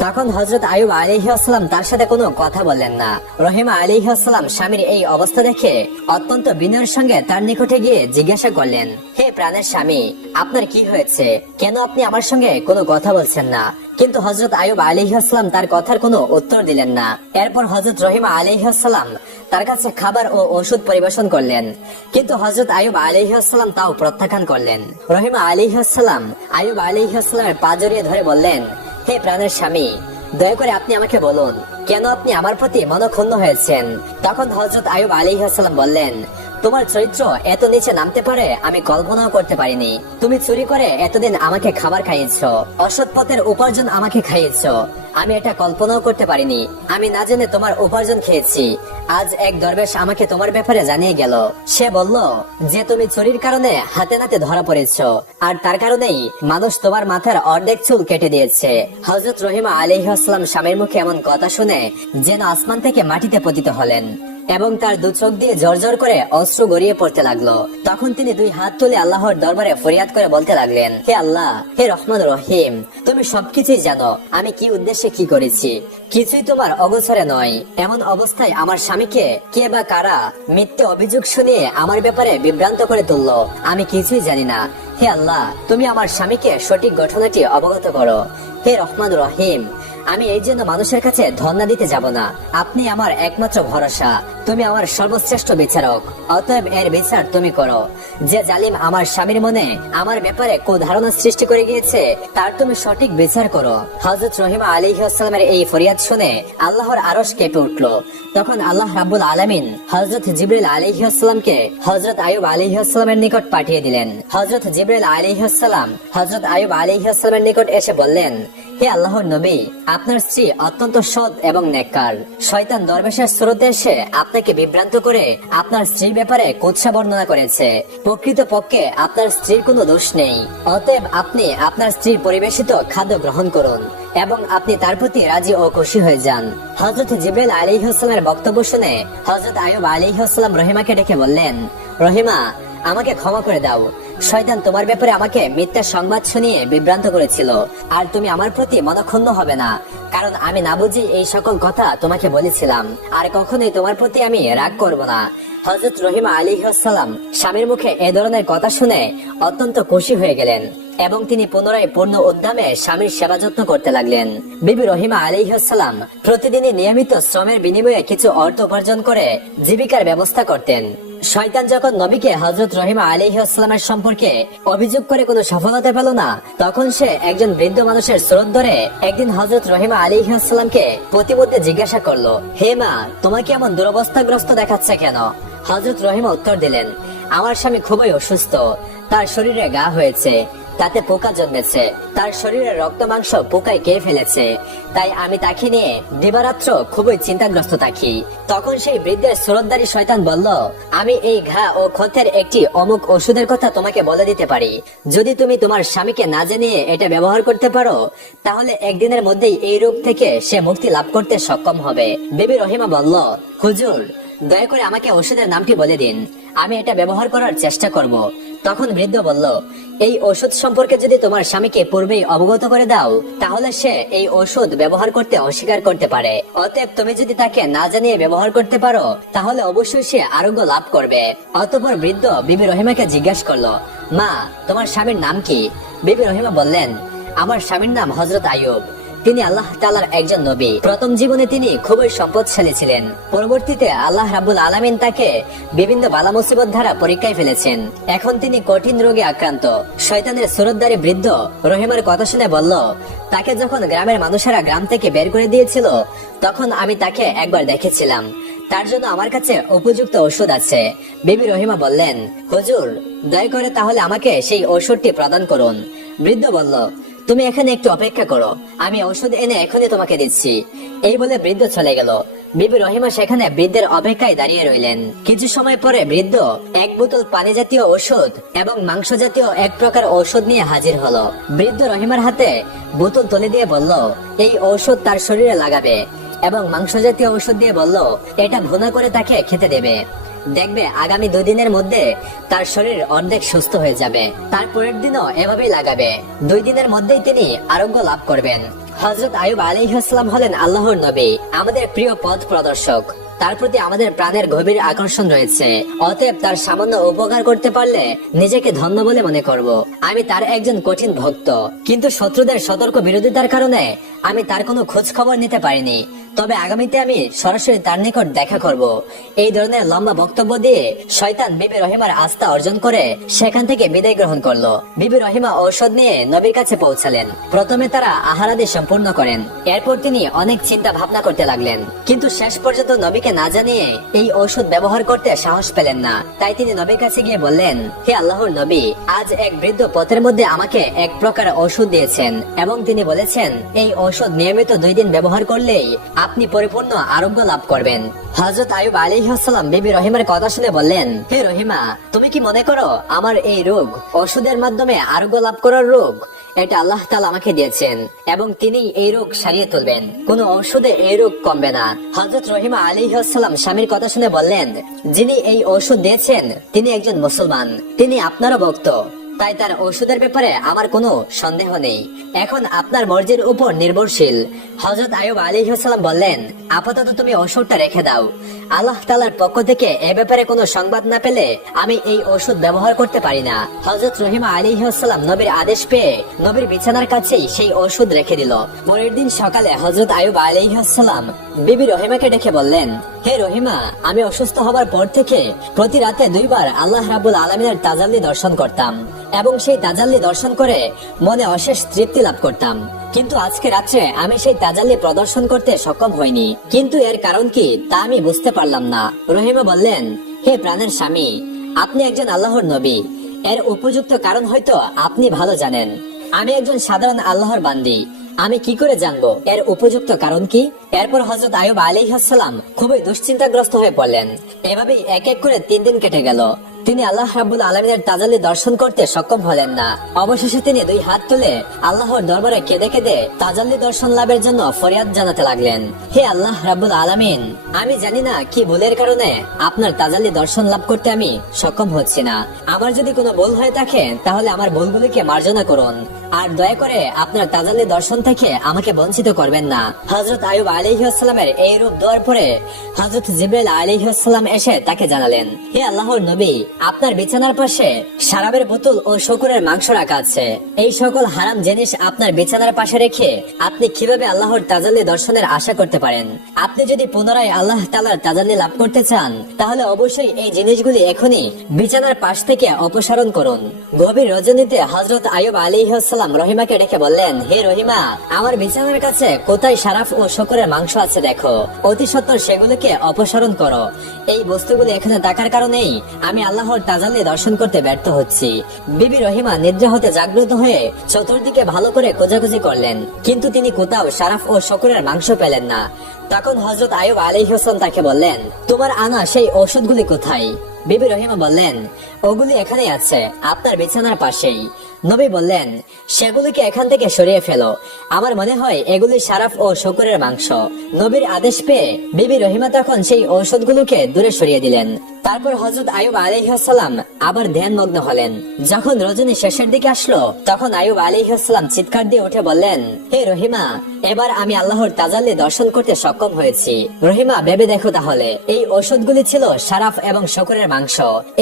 তখন হযরত আইয়ুব আলাইহিস সালাম তার সাথে কোনো কথা বললেন না। রহিমা আলাইহিস সালাম স্বামীর এই অবস্থা দেখে অত্যন্ত বিনয়ের সঙ্গে তার নিকটে গিয়ে জিজ্ঞাসা করলেন, হে প্রাণের স্বামী, আপনার কি হয়েছে? কেন আপনি আমার সঙ্গে কোনো কথা বলছেন না? কিন্তু হযরত আইয়ুব আলাইহিস সালাম তার কথার কোনো উত্তর দিলেন না। এরপর হযরত রহিমা আলাইহিস সালাম তার কাছে খাবার ও ওষুধ পরিবেশন করলেন, কিন্তু হযরত আইয়ুব আলাইহিস সালাম তাও প্রত্যাখ্যান করলেন। রহিমা আলাইহিস সালাম আইয়ুব আলাইহিস সালামের পা জড়িয়ে ধরে বললেন, হে প্রাণের স্বামী, দয়া করে আপনি আমাকে বলুন, কেন আপনি আমার প্রতি মনক্ষুণ্ণ হয়েছেন? তখন হযরত আইয়ুব আলাইহিস সালাম বললেন, তোমার চরিত্র এত নিচে নামতে পারে আমি কল্পনাও করতে পারিনি। তুমি চুরি করে এতদিন আমাকে খাবার খাইয়েছো, অসৎ পথের উপার্জন আমাকে খাইয়েছো, আমি এটা কল্পনাও করতে পারিনি। আমি না জেনে তোমার উপার্জন খেয়েছি। আজ এক দরবেশ আমাকে তোমার ব্যাপারে জানিয়ে গেল। সে বলল যে তুমি চুরির কারণে হাতে নাতে ধরা পড়েছো, আর তার কারণেই মানুষ তোমার মাথার অর্ধেক চুল কেটে দিয়েছে। হযরত রহিমা আলাইহিস সালাম স্বামীর মুখে এমন কথা শুনে যেন আসমান থেকে মাটিতে পতিত হলেন এবং তার দু চোখ দিয়ে জর্জর করে অশ্রু গড়িয়ে পড়তে লাগলো। তখন তিনি দুই হাত তুলে আল্লাহর দরবারে ফরিয়াদ করে বলতে লাগলেন, হে আল্লাহ, হে রহমান রহিম, তুমি সবকিছুই জানো আমি কি উদ্দেশ্যে কি করেছি। কিছুই তোমার অগোচরে নয়। এমন অবস্থায় আমার স্বামীকে কে বা কারা মিথ্যে অভিযোগ শুনিয়ে আমার ব্যাপারে বিভ্রান্ত করে তুললো, আমি কিছুই জানি না। হে আল্লাহ, তুমি আমার স্বামীকে সঠিক ঘটনাটি অবগত করো। হে রহমান রহিম, আমি এই জন্য মানুষের কাছে ধন্যবাদ দিতে যাব না। আপনি আমার একমাত্র ভরসা, তুমি আমার সর্বশ্রেষ্ঠ বিচারক, অতএব এর বিচার তুমি করো। যে জালিম আমার স্বামীর মনে আমার ব্যাপারে কুধারণা সৃষ্টি করে গিয়েছে তার তুমি সঠিক বিচার করো। হযরত রহিমা আলাইহিস সালামের এই ফরিয়াদ শুনে আল্লাহর আরশ কেঁপে উঠল। তখন আল্লাহ রাব্বুল আলামিন হযরত জিবরিল আলাইহিস সালামকে হযরত আইয়ুব আলাইহিস সালামের নিকট পাঠিয়ে দিলেন। হযরত জিবরিল আলাইহিস সালাম হযরত আইয়ুব আলাইহিস সালামের নিকট এসে বললেন, হে আল্লাহর নবী, আপনার স্ত্রী অত্যন্ত সৎ এবং নেককার। শয়তান দরবেশের স্রোতে এসে আপনাকে বিভ্রান্ত করে আপনার স্ত্রীর ব্যাপারে কুৎসা বর্ণনা করেছে। প্রকৃতপক্ষে আপনার স্ত্রীর কোনো দোষ নেই। অতএব আপনি আপনার স্ত্রীর পরিবেশিত খাদ্য গ্রহণ করুন এবং আপনি তার প্রতি রাজি ও খুশি হয়ে যান। হযরত জিবরাইল আলাইহিস সালামের বক্তব্য শুনে হযরত আইয়ুব আলাইহিস সালাম রহিমাকে ডেকে বললেন, রহিমা, আমাকে ক্ষমা করে দাও। শয়তান তোমার ব্যাপারে আমাকে মিথ্যা সংবাদ শুনিয়ে বিভ্রান্ত করেছিল, আর তুমি আমার প্রতি মনক্ষুণ্ণ হবে না, কারণ আমি না বুঝি এই সকল কথা তোমাকে বলেছিলাম, আর কখনোই তোমার প্রতি আমি রাগ করব না। হযরত রহিমা আলাইহিস সালাম স্বামীর মুখে এ ধরনের কথা শুনে অত্যন্ত খুশি হয়ে গেলেন এবং তিনি পুনরায় পূর্ণ উদ্যমে স্বামীর সেবা যত্ন করতে লাগলেন। বিবি রহিমা আলাইহিস সালাম প্রতিদিনই নিয়মিত শ্রমের বিনিময়ে কিছু অর্থ উপার্জন করে জীবিকার ব্যবস্থা করতেন। শয়তান যখন নবীকে হযরত রহিমা আলাইহিস সালামের সম্পর্কে অভিযোগ করে কোনো সফলতা পেল না, তখন সে একজন বৃদ্ধ মানুষের স্রোত ধরে একদিন হযরত রহিমা আলাইহিস সালামকে প্রতিমধ্যে জিজ্ঞাসা করলো, হে মা, তোমাকে এমন দুরবস্থাগ্রস্ত দেখাচ্ছে কেন? হযরত রহিমা উত্তর দিলেন, আমার স্বামী খুবই অসুস্থ, তার শরীরে ঘা হয়েছে, তাতে পোকা জন্মেছে, তার শরীরের রক্ত মাংস পোকায় খেয়ে ফেলেছে, তাই আমি তাকে নিয়ে দিবারাত্র খুবই চিন্তাগ্রস্ত থাকি। তখন সেই বৃদ্ধের স্রোতধারী শয়তান বলল, আমি এই ঘা ও ক্ষতের একটি অমুক ওষুধের কথা তোমাকে বলে দিতে পারি। যদি তুমি তোমার স্বামীকে না জানিয়ে এটা ব্যবহার করতে পারো, তাহলে একদিনের মধ্যেই এই রোগ থেকে সে মুক্তি লাভ করতে সক্ষম হবে। বিবি রহিমা বলল, হুজুর, দয়া করে আমাকে ওষুধের নামটি বলে দিন, আমি এটা ব্যবহার করার চেষ্টা করব। তখন বৃদ্ধ বলল, এই ওষুধ সম্পর্কে যদি তোমার স্বামীকে পূর্বেই অবগত করে দাও, তাহলে সে এই ওষুধ ব্যবহার করতে অস্বীকার করতে পারে। অতএব তুমি যদি তাকে না জানিয়ে ব্যবহার করতে পারো, তাহলে অবশ্যই সে আরোগ্য লাভ করবে। অতঃপর বৃদ্ধ বিবি রহিমাকে জিজ্ঞাসা করলো, মা, তোমার স্বামীর নাম কি? বিবি রহিমা বললেন, আমার স্বামীর নাম হযরত আইয়ুব, তিনি আল্লাহ তাআলার একজন নবী। প্রথম জীবনে তিনি খুবই সম্পদশালী ছিলেন। পরবর্তীতে আল্লাহ রাব্বুল আলামিন তাকে বিভিন্ন বালা মুসিবত দ্বারা পরীক্ষায় ফেলেছেন। এখন তিনি কঠিন রোগে আক্রান্ত। শয়তানের সুরতধারী বৃদ্ধ রহিমার কথা শুনে বলল, তাকে যখন গ্রামের মানুষেরা গ্রাম থেকে বের করে দিয়েছিল, তখন আমি তাকে একবার দেখেছিলাম, তার জন্য আমার কাছে উপযুক্ত ওষুধ আছে। বিবি রহিমা বললেন, হুজুর, দয়া করে তাহলে আমাকে সেই ওষুধটি প্রদান করুন। বৃদ্ধ বলল, তুমি এখানে একটু অপেক্ষা করো, আমি ওষুধ এনে এখনই তোমাকে দিচ্ছি। এই বলে বৃদ্ধ চলে গেল। বিবি রহিমা সেখানে বৃদ্ধের অপেক্ষায় দাঁড়িয়ে রইলেন। কিছু সময় পরে বৃদ্ধ এক বোতল পানি জাতীয় ওষুধ এবং মাংস জাতীয় এক প্রকার ঔষধ নিয়ে হাজির হলো। বৃদ্ধ রহিমার হাতে বোতল তুলে দিয়ে বলল, এই ঔষধ তার শরীরে লাগাবে, এবং মাংস জাতীয় ওষুধ দিয়ে বলল, এটা ভুনা করে তাকে খেতে দেবে। দেখবে আগামী 2 দিনের মধ্যে তার শরীর অর্ধেক সুস্থ হয়ে যাবে। তারপরের দিনও এভাবেই লাগাবে। 2 দিনের মধ্যেই তিনি আরোগ্য লাভ করবেন। হযরত আইয়ুব আলাইহিস সালাম হলেন আল্লাহর নবী, আমাদের প্রিয় পথ প্রদর্শক। তার প্রতি আমাদের প্রাণের গভীর আকর্ষণ রয়েছে। অতএব তার সামান্য উপকার করতে পারলে নিজেকে ধন্য বলে মনে করব। আমি তার একজন কঠিন ভক্ত, কিন্তু শত্রুদের সতর্ক বিরোধিতার কারণে আমি তার কোনো খোঁজ খবর নিতে পারিনি। তবে আগামীতে আমি সরাসরি তার নিকট দেখা করব। এই ধরনের লম্বা বক্তব্য দিয়ে শয়তান বিবি রহিমার আস্থা অর্জন করে সেখান থেকে বিদায় গ্রহণ করলো। বিবি রহিমা ঔষধ নিয়ে নবীর কাছে পৌঁছালেন। প্রথমে তারা আহারাদি সম্পূর্ণ করেন। এরপর তিনি অনেক চিন্তা ভাবনা করতে লাগলেন, কিন্তু শেষ পর্যন্ত নবীকে না জানিয়ে এই ঔষধ ব্যবহার করতে সাহস পেলেন না। তাই তিনি নবীর কাছে গিয়ে বললেন, হে আল্লাহর নবী, আজ এক বৃদ্ধ পথের মধ্যে আমাকে এক প্রকার ঔষধ দিয়েছেন এবং তিনি বলেছেন এই ঔষধ নিয়মিত 2 দিন ব্যবহার করলেই আপনি পরিপূর্ণ আরোগ্য লাভ করবেন। হযরত আইয়ুব আলাইহিস সালাম বিবি রহিমার কথা শুনে বললেন, হে রহিমা, তুমি কি মনে করো আমার এই রোগ ওষুধের মাধ্যমে আরোগ্য লাভ করার রোগ? এটা আল্লাহ তাআলা আমাকে দিয়েছেন এবং তিনি এই রোগ সারিয়ে তুলবেন। কোন ঔষধে এই রোগ কমবে না। হযরত রহিমা আলাইহিস সালাম স্বামীর কথা শুনে বললেন, যিনি এই ঔষধ দিয়েছেন তিনি একজন মুসলমান, তিনি আপনারও ভক্ত, তাই তার ঔষধের ব্যাপারে আমার কোনো সন্দেহ নেই। এখন আপনার মর্জির উপর নির্ভরশীল। হযরত আইয়ুব আলাইহিস সালাম বললেন, আপাতত তুমি ঔষধটা রেখে দাও। আল্লাহ তাআলার পক্ষ থেকে এ ব্যাপারে কোনো সংবাদ না পেলে আমি এই ঔষধ ব্যবহার করতে পারি না। হযরত রহিমা আলাইহিস সালাম নবীর আদেশ পেয়ে নবীর বিছানার কাছেই সেই ঔষধ রেখে দিল। পরের দিন সকালে হযরত আইয়ুব আলাইহিস সালাম বিবি রহিমাকে ডেকে বললেন, হে রহিমা, আমি অসুস্থ হবার পর থেকে প্রতি রাতে 2 বার আল্লাহ রাব্বুল আলামিনের তাজাল্লি দর্শন করতাম এবং সেই তাজাল্লি দর্শন করে মনে অশেষ তৃপ্তি লাভ করতাম। কিন্তু আজকে রাত্রে আমি সেই তাজাল্লি প্রদর্শন করতে সক্ষম হইনি। কিন্তু এর কারণ কি তা আমি বুঝতে পারলাম না। রহিমা বললেন, হে প্রাণের স্বামী, আপনি একজন আল্লাহর নবী, এর উপযুক্ত কারণ হয়তো আপনি ভালো জানেন। আমি একজন সাধারণ আল্লাহর বান্দি, আমি কি করে জানবো এর উপযুক্ত কারণ কি? এরপর হযরত আইয়ুব আলাইহিস সালাম খুবই দুশ্চিন্তাগ্রস্ত হয়ে পড়লেন। এভাবেই এক এক করে 3 দিন কেটে গেল। তিনি আল্লাহ রাব্বুল আলামিনের তাজাল্লি দর্শন করতে সক্ষম হলেন না। অবশেষে তিনি 2 হাত তুলে আল্লাহর দরবারে কেঁদে কেঁদে তাজাল্লি দর্শন লাভের জন্য ফরিয়াদ জানাতে লাগলেন, হে আল্লাহ রাব্বুল আলামিন, আমি জানি না কি ভুলের কারণে আপনার তাজাল্লি দর্শন লাভ করতে আমি সক্ষম হচ্ছি না। আমার যদি কোনো ভুল হয়ে থাকে তাহলে আমার ভুলগুলিকে মার্জনা করুন, আর দয়া করে আপনার তাজাল্লি দর্শন থেকে আমাকে বঞ্চিত করবেন না। হযরত আইয়ুব আলাইহিস সালামের এই রূপ দোয়ার পরে হযরত জিবরাইল আলাইহিস সালাম এসে তাকে জানালেন, হে আল্লাহর নবী, আপনার বিছানার পাশে শরাবের বোতল ও শকুরের মাংস রাখা আছে। এই সকল হারাম জিনিস আপনার বিছানার পাশে রেখে আপনি কিভাবে আল্লাহর তাজাল্লি দর্শনের আশা করতে পারেন? আপনি যদি পুনরায় আল্লাহ তাআলার তাজাল্লি লাভ করতে চান তাহলে অবশ্যই এই জিনিসগুলি এখনই বিছানার পাশ থেকে অপসারণ করুন। গভীর রজনীতে হযরত আইয়ুব আলাইহিস সালাম রহিমাকে ডেকে বললেন, হে রহিমা, আমার বিছানার কাছে কোথায় শরাফ ও শকুরের মাংস আছে দেখো, অতি সত্বর সেগুলোকে অপসারণ করো। এই বস্তুগুলি এখানে থাকার কারণেই আমি আল্লাহর তাজাল্লি দর্শন করতে ব্যর্থ হচ্ছি। বিবি রহিমা নিদ্রা হতে জাগ্রত হয়ে চতুর্দিকে ভালো করে খোঁজাখুঁজি করলেন, কিন্তু তিনি কোথাও শরাফ ও শকুরের মাংস পেলেন না। তখন হযরত আইয়ুব আলাইহিস সালাম তাকে বললেন, তোমার আনা সেই ঔষধগুলি কোথায়? বিবি রহিমা বললেন, ওগুলি এখানেই আছে, আপনার বিছানার পাশেই। নবী বললেন, সেগুলিকে এখান থেকে সরিয়ে ফেলো, আমার মনে হয় এগুলি শরাফ ও শকুরের মাংস। নবীর আদেশ পেয়ে বিবি রহিমা তখন সেই ঔষধগুলোকে দূরে সরিয়ে দিলেন। তারপর হযরত আইয়ুব আলাইহিস সালাম আবার ধ্যানমগ্ন হলেন। যখন রজনী শেষের দিকে আসলো তখন আইয়ুব আলাইহিস সালাম চিৎকার দিয়ে উঠে বললেন, হে রহিমা, এবার আমি আল্লাহর তাজাল্লি দর্শন করতে সক্ষম হয়েছি। রহিমা, ভেবে দেখো তাহলে, এই ঔষধগুলি ছিল শরাফ এবং শকুরের মাংস।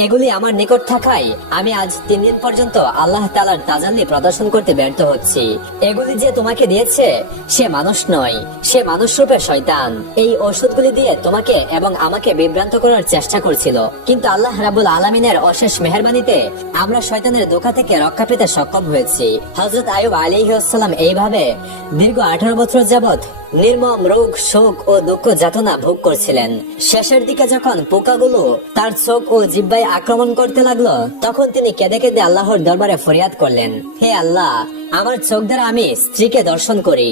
এগুলি আমার নিকট থাকায় আমি আজ 3 দিন পর্যন্ত আল্লাহ তাআলার তাজাল্লি প্রদর্শন করতে ব্যর্থ হচ্ছি। এগুলি যে তোমাকে দিয়েছে সে মানুষ নয়, সে মানুষ রূপে শয়তান। এই ঔষধগুলি দিয়ে তোমাকে এবং আমাকে বিভ্রান্ত করার চেষ্টা করছিল, কিন্তু আল্লাহ রাব্বুল আলামিনের অশেষ মেহেরবানিতে আমরা শয়তানের ধোঁকা থেকে রক্ষা পেতে সক্ষম হয়েছি। হযরত আইয়ুব আলাইহিস সালাম এইভাবে দীর্ঘ 18 বছর যাবত নির্মম রোগ, শোক ও দুঃখ যাতনা ভোগ করছিলেন। শেষের দিকে যখন পোকাগুলো তার চোখ ও জিহ্বায় আক্রমণ করতে লাগলো তখন তিনি কেঁদে কেঁদে আল্লাহর দরবারে ফরিয়াদ করলেন, হে আল্লাহ, আমার চোখ দ্বারা আমি স্ত্রীকে দর্শন করি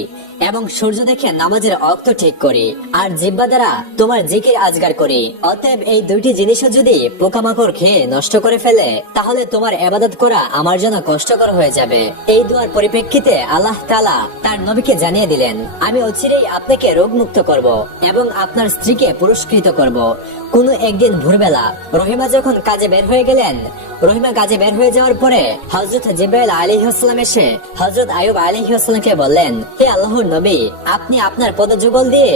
এবং সূর্য দেখে নামাজের ওয়াক্ত ঠিক করি, আর জিহ্বা দ্বারা তোমার জিকির আজগার করি। অতএব এই 2টি জিনিসও যদি পোকামাকড় খেয়ে নষ্ট করে ফেলে তাহলে তোমার ইবাদত করা আমার জন্য কষ্টকর হয়ে যাবে। এই দুয়ার পরিপ্রেক্ষিতে আল্লাহ তাআলা তার নবীকে জানিয়ে দিলেন, আমি অচিরেই আপনাকে রোগমুক্ত করব এবং আপনার স্ত্রীকে পুরস্কৃত করব। কোন একদিন ভোরবেলা রহিমা যখন কাজে বের হয়ে গেলেন, রহিমা কাজে বের হয়ে যাওয়ার পরে হযরত জিবরাইল আলাইহিস সালাম এসে হযরত আইয়ুব আলাইহিস সালামকে বললেন, হে আল্লাহর নবী, আপনি আপনার পদযুগল দিয়ে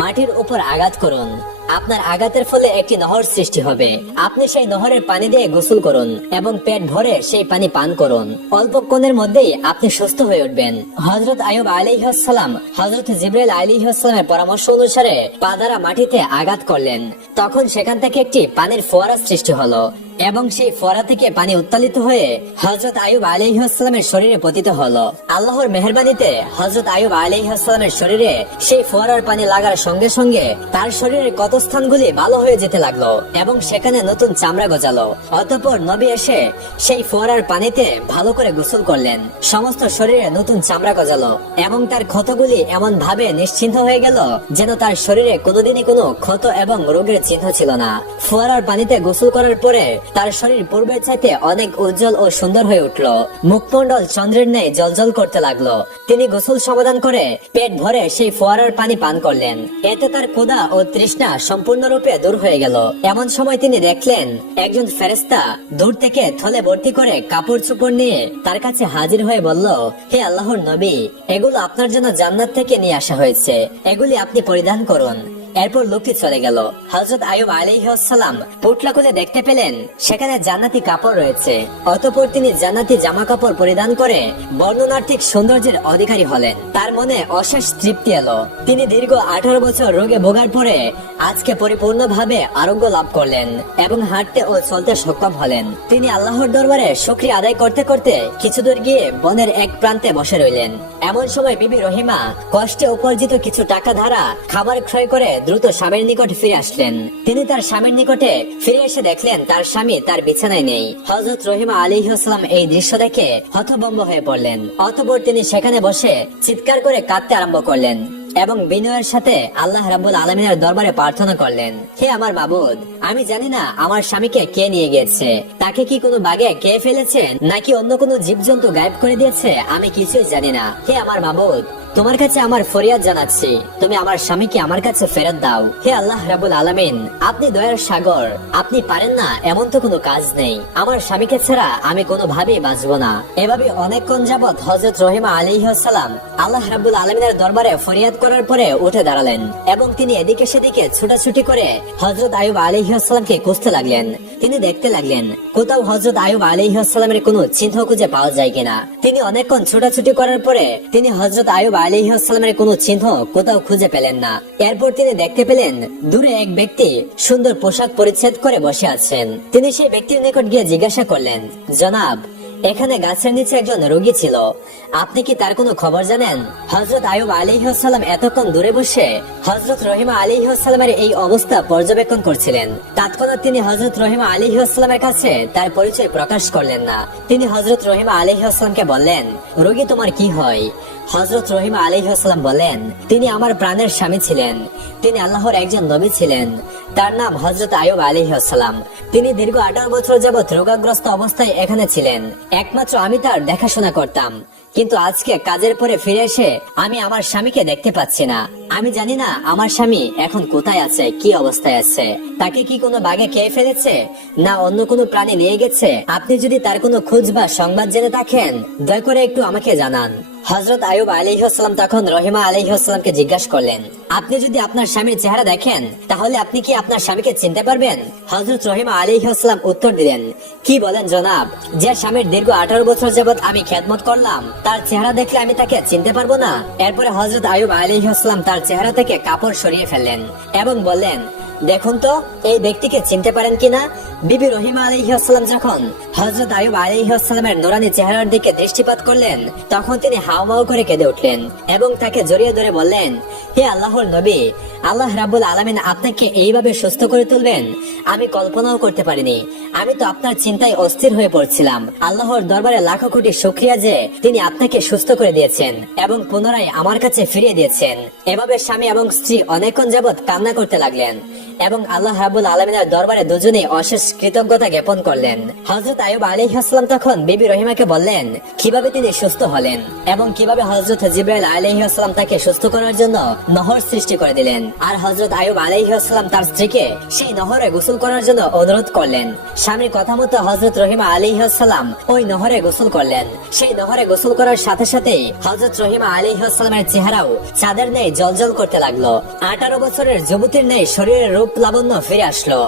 মাটির উপর আঘাত করুন। আপনার আঘাতের ফলে একটি নহর সৃষ্টি হবে। আপনি সেই নহরের পানি দিয়ে গোসল করুন এবং পেট ভরে সেই পানি পান করুন। অল্পক্ষণের মধ্যেই আপনি সুস্থ হয়ে উঠবেন। হযরত আইয়ুব আলাইহিস সালাম হযরত জিবরাইল আলাইহিস সালামের পরামর্শ অনুসারে পা দ্বারা মাটিতে আঘাত করলেন। তখন সেখান থেকে একটি পানির ফোয়ারা সৃষ্টি হলো এবং সেই ফোয়ারা থেকে পানি উত্তালিত হয়ে হযরত আইয়ুব আলাইহিস সালামের শরীরে পতিত হলো। আল্লাহর মেহেরবানিতে হযরত আইয়ুব আলাইহিস সালামের শরীরে সেই ফোয়ারার পানি লাগার সঙ্গে সঙ্গে তার শরীরের কত স্থানগুলি ভালো হয়ে যেতে লাগলো এবং সেখানে নতুন চামড়া গজালো। অতঃপর নবী এসে সেই ফোয়ারার পানিতে ভালো করে গোসল করলেন। সমস্ত শরীরে নতুন চামড়া গজালো এবং তার ক্ষতগুলি এমন ভাবে নিশ্চিহ্ন হয়ে গেল যেন তার শরীরে কোনোদিনই কোনো ক্ষত এবং রোগের চিহ্ন ছিল না। ফোয়ারার পানিতে গোসল করার পরে তার শরীর পূর্বের চাইতে অনেক উজ্জ্বল ও সুন্দর হয়ে উঠল। মুখমণ্ডল চন্দ্রের ন্যায় জ্বলজ্বল করতে লাগলো। তিনি গোসল সমাধান করে পেট ভরে সেই ফোয়ারার পানি পান করলেন। এতে তার ক্ষুধা ও তৃষ্ণা সম্পূর্ণরূপে দূর হয়ে গেল। এমন সময় তিনি দেখলেন একজন ফেরেশতা দূর থেকে থলে ভর্তি করে কাপড় চোপড় নিয়ে তার কাছে হাজির হয়ে বলল, হে আল্লাহর নবী, এগুলো আপনার জন্য জান্নাত থেকে নিয়ে আসা হয়েছে, এগুলি আপনি পরিধান করুন। এরপর লোকটি চলে গেল। হযরত আইয়ুব আলাইহিস সালাম পোটলা খুলে দেখতে পেলেন সেখানে জান্নাতি কাপড় রয়েছে। অতঃপর তিনি জান্নাতি জামা কাপড় পরিধান করে বর্ণনার্থিক সৌন্দর্যের অধিকারী হলেন। তার মনে অশেষ তৃপ্তি এলো। তিনি দীর্ঘ 18 বছর রোগে ভোগার পরে আজকে পরিপূর্ণভাবে আরোগ্য লাভ করলেন এবং হাঁটতে ও চলতে সক্ষম হলেন। তিনি আল্লাহর দরবারে শুকরিয়া আদায় করতে করতে কিছু দূর গিয়ে বনের এক প্রান্তে বসে রইলেন। এমন সময় বিবি রহিমা কষ্টে উপার্জিত কিছু টাকা ধারা খাবার ক্রয় করে দ্রুত স্বামীর নিকট ফিরে আসলেন। তিনি তার স্বামীর নিকটে ফিরে এসে দেখলেন তার স্বামী তার বিছানায় নেই। হযরত রহিমা আলাইহিস সালাম এই দৃশ্য দেখে হতভম্ব হয়ে পড়লেন। অতঃপর তিনি সেখানে বসে চিৎকার করে কাঁদতে আরম্ভ করলেন এবং বিনয়ের সাথে আল্লাহ রাব্বুল আলামিনের দরবারে প্রার্থনা করলেন, হে আমার মাবুদ, আমি জানি না আমার স্বামীকে কে নিয়ে গেছে। তাকে কি কোনো বাঘে কে ফেলেছে নাকি অন্য কোনো জীবজন্তু গায়েব করে দিয়েছে, আমি কিছুই জানি না। হে আমার মাবুদ, তোমার কাছে আমার ফরিয়াদ জানাচ্ছি, তুমি আমার স্বামীকে আমার কাছে ফেরত দাও। হে আল্লাহ রাব্বুল আলামিন, আপনি দয়ার সাগর, আপনি পারেন না এমন তো কোনো কাজ নেই। আমার স্বামীকে ছাড়া আমি কোনোভাবেই বাঁচবো না। এভাবে অনেকক্ষণ যাবৎ হযরত রহিমা আলাইহিস সালাম আল্লাহ রাব্বুল আলামিনের দরবারে ফরিয়াদ করার পরে উঠে দাঁড়ালেন এবং তিনি এদিকে সেদিকে ছুটাছুটি করে হযরত আইয়ুব আলাইহিস সালামকে খুঁজতে লাগলেন। তিনি দেখতে লাগলেন কোথাও হযরত আইয়ুব আলাইহিস সালামের কোনো চিহ্ন খুঁজে পাওয়া যায় কিনা। তিনি অনেকক্ষণ ছুটাছুটি করার পরে তিনি হযরত আইয়ুব আলাইহিস সালামের কোনো চিহ্ন কোথাও খুঁজে পেলেন না। এরপর তিনি দেখতে পেলেন দূরে এক ব্যক্তি সুন্দর পোশাক পরিচ্ছদ করে বসে আছেন। তিনি সেই ব্যক্তির নিকট গিয়ে জিজ্ঞাসা করলেন, জনাব, এখানে গাছের নিচে একজন রোগী ছিল, আপনি কি তার কোনো খবর জানেন? হযরত আইয়ুব আলাইহিস সালাম এতক্ষণ দূরে বসে হযরত রহিমা আলাইহিস সালামের এই অবস্থা পর্যবেক্ষণ করছিলেন। তৎক্ষণাৎ তিনি হযরত রহিমা আলাইহিস সালামের কাছে তার পরিচয় প্রকাশ করলেন না। তিনি হযরত রহিমা আলাইহিস সালামকে বললেন, রোগী তোমার কি হয়? হযরত রহিমা আলাইহিস সালাম বলেন, তিনি আমার প্রাণের স্বামী ছিলেন, তিনি আল্লাহর একজন নবী ছিলেন, তার নাম হযরত আইয়ুব আলাইহিস সালাম। তিনি দীর্ঘ 18 বছর যাবৎ রোগাগ্রস্ত অবস্থায় এখানে ছিলেন। একমাত্র আমি তার দেখাশোনা করতাম, কিন্তু আজকে কাজের পরে ফিরে এসে আমি আমার স্বামীকে দেখতে পাচ্ছি না। আমি জানি না আমার স্বামী এখন কোথায় আছে, কি অবস্থায় আছে। তাকে কি কোনো বাঘে খেয়ে ফেলেছে না অন্য কোনো প্রাণী নিয়ে গেছে? আপনি যদি তার কোনো খোঁজ বা সংবাদ জেনে থাকেন দয়া করে একটু আমাকে জানান। হযরত আইয়ুব আলাইহিস সালাম তখন রহিমা আলাইহিস সালামকে জিজ্ঞাসা করলেন, আপনি যদি আপনার স্বামীর চেহারা দেখেন তাহলে আপনি কি আপনার স্বামীকে চিনতে পারবেন? হযরত রহিমা আলাইহিস সালাম উত্তর দিলেন, কি বলেন জনাব, যে স্বামীর দীর্ঘ 18 বছর যাবৎ আমি খেদমত করলাম তার চেহারা দেখলে আমি তাকে চিনতে পারবো না? এরপরে হযরত আইয়ুব আলাইহিস সালাম তার চেহারা থেকে কাপড় সরিয়ে ফেললেন এবং বললেন, দেখুন তো এই ব্যক্তিকে চিনতে পারেন কিনা। বিবি রহিমা আলাইহিস সালাম যখন হযরত আইয়ুব আলাইহিস সালামের নুরানি চেহারার দিকে দৃষ্টিপাত করলেন তখন তিনি হাউমাউ করে কেঁদে উঠলেন এবং তাকে জড়িয়ে ধরে বললেন, হে আল্লাহর নবী, আল্লাহ রাব্বুল আলামিন আপনাকে এইভাবে সুস্থ করে তুলবেন আমি কল্পনাও করতে পারিনি। আমি তো আপনার চিন্তায় অস্থির হয়ে পড়ছিলাম। আল্লাহর দরবারে লাখো কোটি শুকরিয়া যে তিনি আপনাকে সুস্থ করে দিয়েছেন এবং পুনরায় আমার কাছে ফিরিয়ে দিয়েছেন। এভাবে স্বামী এবং স্ত্রী অনেকক্ষণ যাবৎ কান্না করতে লাগলেন এবং আল্লাহ রাব্বুল আলামিনের দরবারে দুজনেই অশেষ কৃতজ্ঞতা জ্ঞাপন করলেন। হযরত আইয়ুব আলাইহিস সালাম তখন বিবি রহিমাকে বললেন কিভাবে তিনি সুস্থ হলেন এবং কিভাবে হযরত জিবরাইল আলাইহিস সালাম তাকে সুস্থ করার জন্য নহর সৃষ্টি করে দিলেন। আর হযরত আইয়ুব আলাইহিস সালাম তার স্ত্রীকে সেই নহরে গোসল করার জন্য অনুরোধ করলেন। স্বামীর কথা মতো হযরত রহিমা আলাইহিস সালাম ওই নহরে গোসল করলেন। সেই নহরে গোসল করার সাথে সাথেই হযরত রহিমা আলাইহিস সালামের চেহারাও চাঁদের ন্যায় জ্বলজ্বল করতে লাগলো। 18 বছরের যুবতীর ন্যায় শরীরের রূপ লাবণ্য ফিরে আসলো।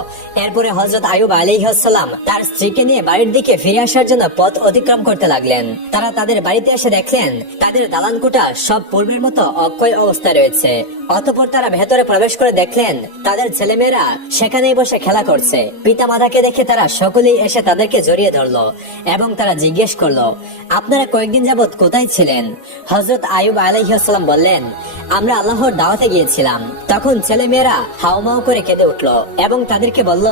এরপরে হযরত আইয়ুব আলাইহিস সালাম তার স্ত্রীকে নিয়ে বাড়ির দিকে ফিরে আসার জন্য পথ অতিক্রম করতে লাগলেন। তারা তাদের বাড়িতে এসে দেখলেন তাদের দালানকোঠা সব পূর্বের মতো অক্ষয় অবস্থায় রয়েছে। অতঃপর তারা ভেতরে প্রবেশ করে দেখলেন তাদের ছেলেমেয়েরা সেখানেই বসে খেলা করছে। পিতামাতাকে দেখে তারা সকলেই এসে তাদেরকে জড়িয়ে ধরলো এবং তারা জিজ্ঞেস করলো, আপনারা কয়েকদিন যাবত কোথায় ছিলেন? হযরত আইয়ুব আলাইহিস সালাম বললেন, আমরা আল্লাহর দাওয়াতে গিয়েছিলাম। তখন ছেলেমেয়েরা হাউমাউ করে কেঁদে উঠলো এবং তাদেরকে বলল,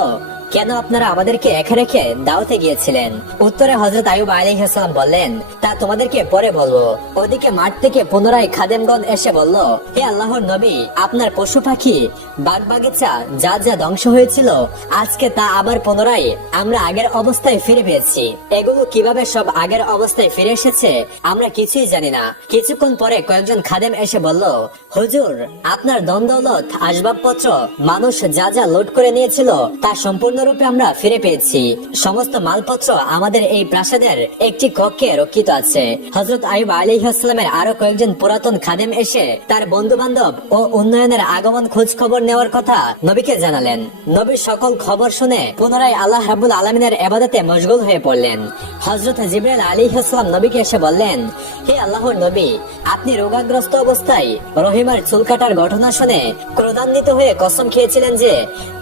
কেন আপনারা আমাদেরকে একা রেখে দাওয়াতে গিয়েছিলেন? উত্তরে হযরত আইয়ুব আলাইহিস সালাম বললেন, তা তোমাদেরকে পরে বলবো। ওদিকে মাঠ থেকে পুনরায় খাদেমগণ এসে বলল, হে আল্লাহর নবী, আপনার পশু পাখি বাগ বাগিচা যা যা ধ্বংস হয়েছিল আজকে তা আবার পুনরায় আমরা আগের অবস্থায় ফিরে পেয়েছি। এগুলো কিভাবে সব আগের অবস্থায় ফিরে এসেছে আমরা কিছুই জানি না। কিছুক্ষণ পরে কয়েকজন খাদেম এসে বলল, হুজুর, আপনার দ্বন্দ্বলত আসবাবপত্র মানুষ যা যা লোড করে নিয়েছিল তা সম্পূর্ণরূপে আমরা ফিরে পেয়েছি। সমস্ত মালপত্র আমাদের এই প্রাসাদের একটি কক্ষে রক্ষিত আছে। হযরত আইয়ুব আলাইহিস সালামের আরো কয়েকজন পুরাতন খাদেম এসে তার বন্ধু বান্ধব ও উন্নয়নের আগমন খোঁজ খবর নেওয়ার কথা নবীকে জানালেন। নবীর সকল খবর শুনে পুনরায় আল্লাহ রাব্বুল আলামিনের ইবাদতে মশগুল হয়ে পড়লেন। হযরত জিবরাইল আলাইহিস সালাম নবীকে এসে বললেন, হে আল্লাহর নবী, আপনি রোগাগ্রস্ত অবস্থায় রহিমার চুল কাটার ঘটনা শুনে ক্রোধান্বিত হয়ে কসম খেয়েছিলেন যে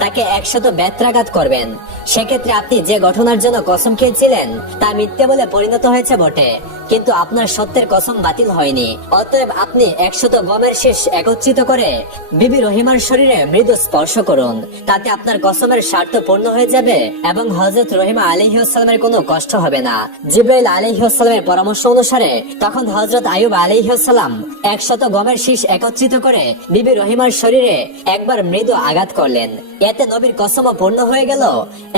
তাকে 100 বেত্রাঘাত করবেন। সেক্ষেত্রে আপনি যে ঘটনার জন্য কসম খেয়েছিলেন তা মিথ্যে বলে পরিণত হয়েছে বটে, কিন্তু আপনার সত্যের কসম বাতিল হয়নি। অতএব আপনি 100 গমের শীষ একত্রিত করে বিবি রহিমার শরীরে মৃদু স্পর্শ করুন, তাতে আপনার কসমের স্বার্থ পূর্ণ হয়ে যাবে এবং হযরত রহিমা আলাইহিস সালামের কোনো কষ্ট হবে না। জিবরাইল আলাইহিস সালামের পরামর্শ অনুসারে তখন হযরত আইয়ুব আলাইহিস সালাম 100 গমের শীষ একত্রিত করে বিবি রহিমার শরীরে একবার মৃদু আঘাত করলেন। এতে নবীর কসমও পূর্ণ হয়ে গেল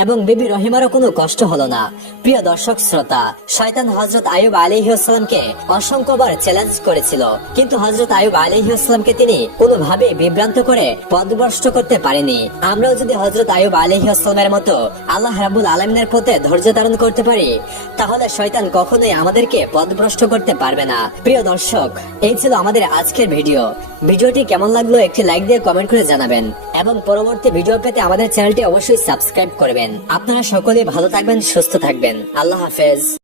এবং বিবি রহিমারও কোনো কষ্ট হলো না। প্রিয় দর্শক শ্রোতা, শয়তান হযরত আইয়ুব আলাইহিস সালামকে অসংখ্যবার চ্যালেঞ্জ করেছিল, কিন্তু হযরত আইয়ুব আলাইহিস সালামকে তিনি কোনোভাবে বিভ্রান্ত করে পথভ্রষ্ট করতে পারেনি। আমরাও যদি হযরত আইয়ুব আলাইহিস সালামের মতো আল্লাহ রাব্বুল আলামিনের পথে ধৈর্য ধারণ করতে পারি, তাহলে শয়তান কখনোই আমাদেরকে পথভ্রষ্ট করতে পারবে না। প্রিয় দর্শক, এই ছিল আমাদের আজকের ভিডিও। ভিডিওটি কেমন লাগলো একটি লাইক দিয়ে কমেন্ট করে জানাবেন এবং পরবর্তী ভিডিও পেতে আমাদের চ্যানেলটি অবশ্যই সাবস্ক্রাইব করবেন। আপনারা সকলেই ভালো থাকবেন, সুস্থ থাকবেন। আল্লাহ হাফেজ।